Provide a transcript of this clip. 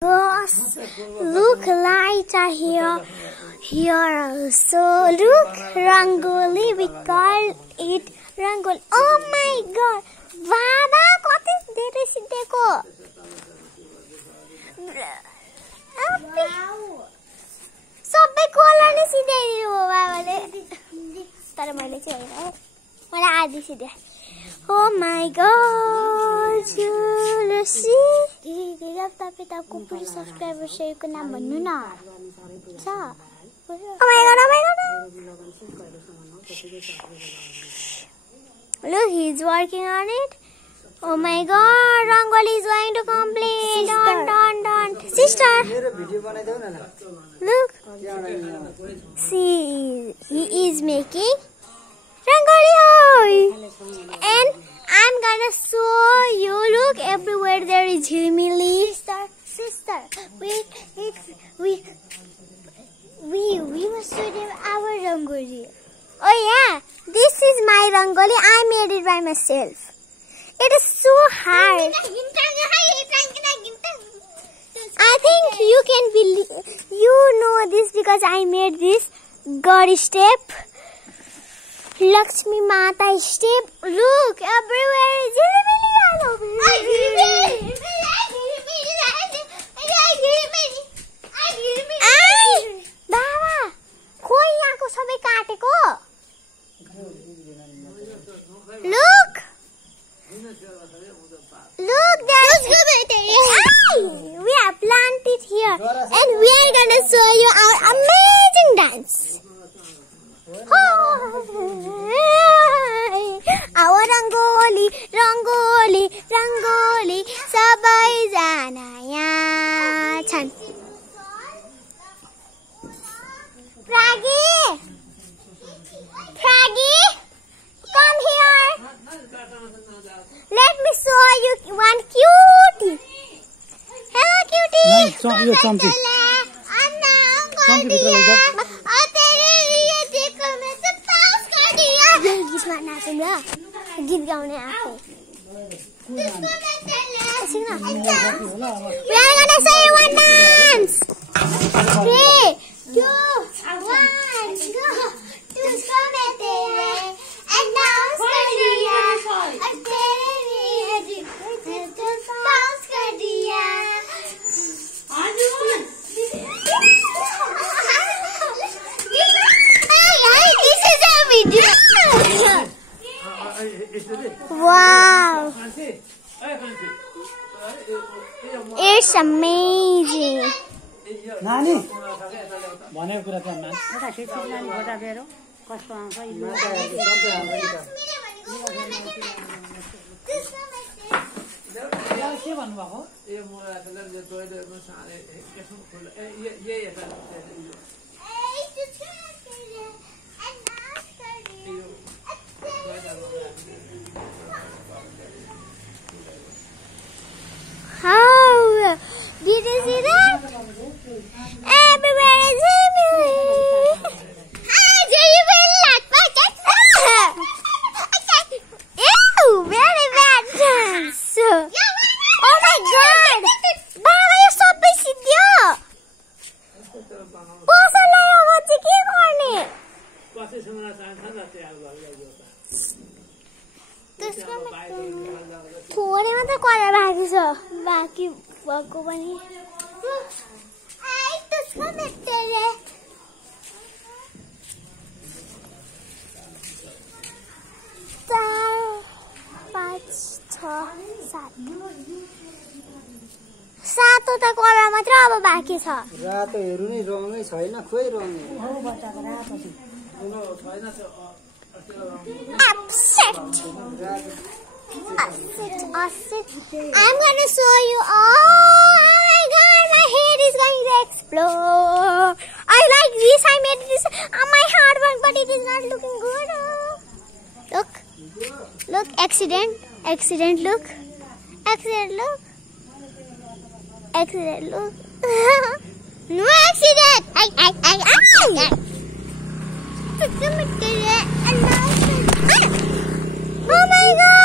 Gosh, look, lights are here also. Look, Rangoli, we call it Rangoli. Oh my god, Baba, what is this? Dekho. सबै colour नै सिधाइदिनु हो बाबाले तर मैले चाहिँ हैन मलाई आधी सिधे Oh my god, Lucy. तपाईँको पुरै सब्स्क्राइबर शेयरको नाम भन्नु न छ Oh my god. Look, he's working on it. Oh my god, Rangoli is going to complete. Done. Sister. Look. See, he is making Rangoli. And I'm gonna show you. Look, everywhere there is Hilmili. Sister. We must show them our Rangoli. Oh yeah, this is my Rangoli. I made it by myself. It is so hard. I think you can believe, you know this because I made this God step, Lakshmi Mata step. Look, everywhere is Baba, khoi yaako sabai kaateko. Look, there's we have planted here and we are gonna show you our amazing dance. Our Rangoli, sabai jana yaha chan. Pragi, come here. Let me show you one cutie. Hello, cutie. You something. गीत गाउने आफै We are gonna say one dance. 3, 2, 1, go. तुझको मैं तेरे and dance कर दिया और तेरे bounce कर दिया. This is a video. Wow, it's amazing. Nani? भनेको कुरा चाहिँ मान. के भन्नुभएको? How? Did you see that? Everywhere is Hilmili. Ew, very bad dance. Oh my god. Baba, यो सबै सिद्धियो. पसललाई अब चाहिँ के गर्ने? थोरै मात्र कलर बाँकी छ बाँकी भएको पनि त्यसको मेटेले 4, 5, 6, 7 सातवटा कलर मात्र अब बाँकी छ. रातो हेर्नु नि रङै छैन खोइ रङ Upset. I'm gonna show you. Oh my god, my hair is going to explode. I like this. I made this my hard work, but it is not looking good. Look, accident. Look, no accident. Oh my god.